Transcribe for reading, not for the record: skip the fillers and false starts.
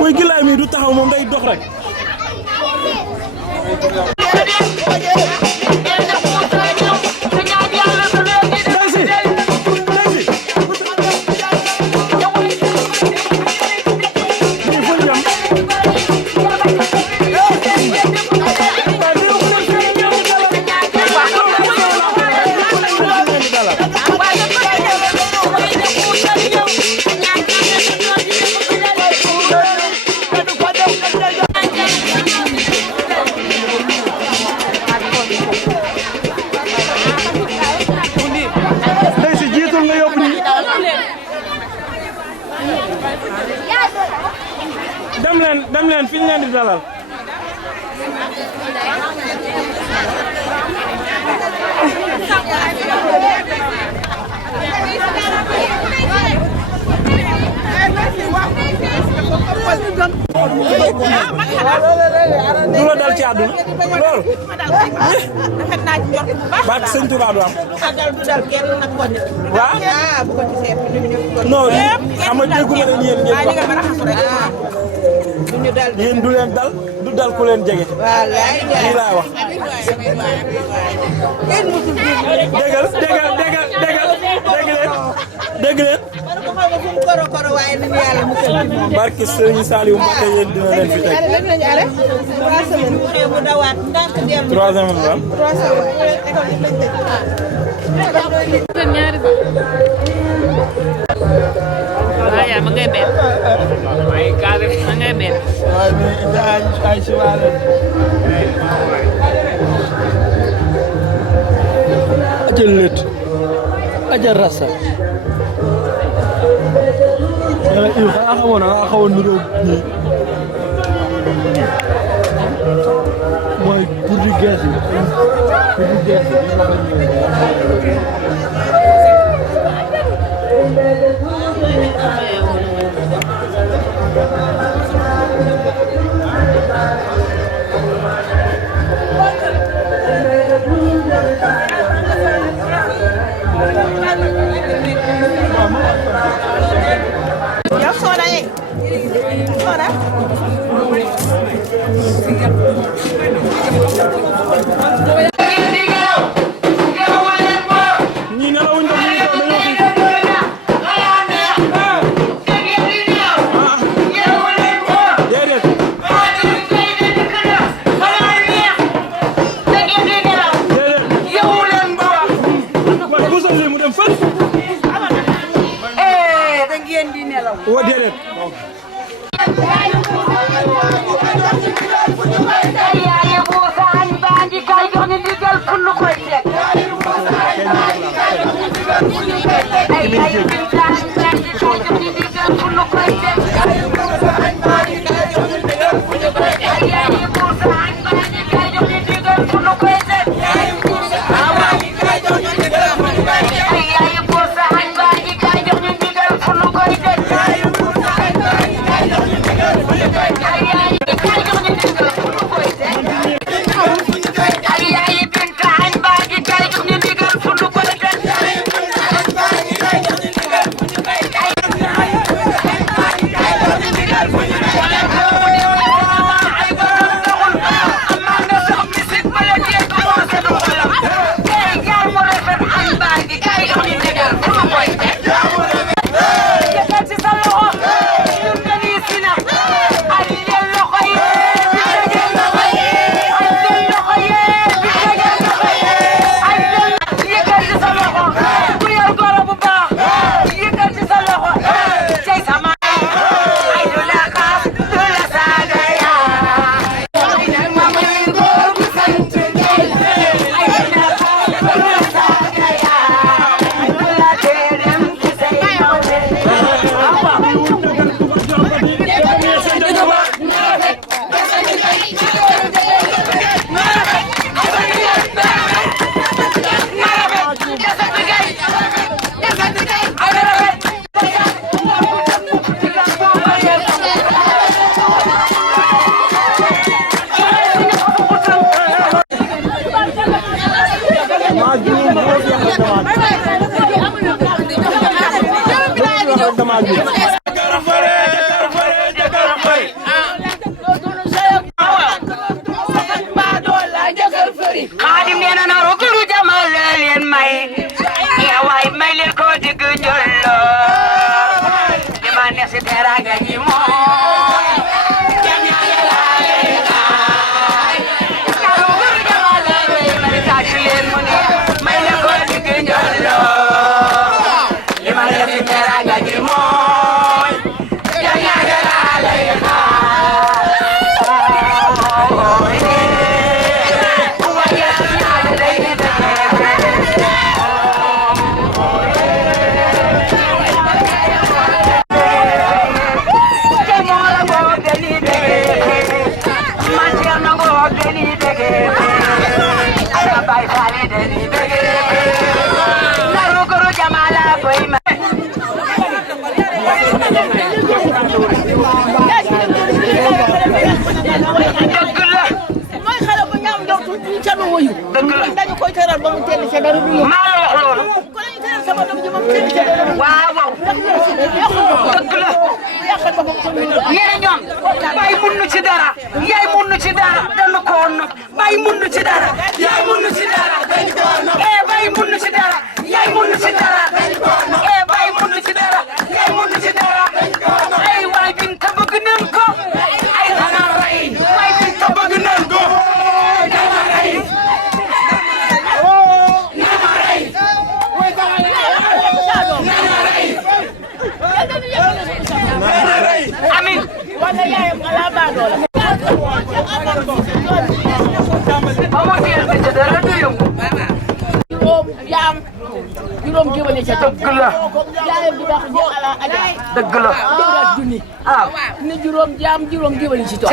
mooy gilaay mi du taxaw moom day dox rek. dem leen fi ñu leen di dalal. du la dal ci àdduna lool. baat sëñ Tuubaa du am. waaw. non xam nga dégguma ne yéen yéen du leen dal du dal ku leen jege. lii laa wax. dégg leen. barke Serigne Saliou Mbacké yéen dina leen fi teg. 3 semaines ya ma ngay benn ma ngay benn ajal lët ajal rasa yàlla il xanaa xamoon na nga xawoon niroo nii mooy guddi gees yi si teraanga ji mooy jam ñaaje laa lay xaar ñaaru góor jamaa la wey mari tàccu leen mu ne may na ko digg njollo li ma def si teraanga ji mooy jam ñaaje laa lay xaar dañu koy teral ba mu teel ci dara du ñu maa wax loolu ko lañu teral sama doom ji moom teel ci dara waaw waaw dëgg la yaxal ba ko yéen ñoom bàyyi mun nu ci dara yaay mun nu ci dara dañu ko woon bàyyi mun nu ci dara yaay mun nu ci dara dañu ko woon bàyyi mun nu ci dara yaay mun nu ci dara dañu ko woon bàyyi mun nu ci dara yaay mun nu ci dara dañu ko woon ay waay Binta bëgg nañ ko ay xanaa ray waay Binta bëgg nañ ko amin wala yaayam ala ba doole ba mu teel ci dara du yëngu juróom géwél ca dëgg la yaayam di wax di ala aja dëgg la juróom junni ah ni juróom jaam juróom géwél ci toog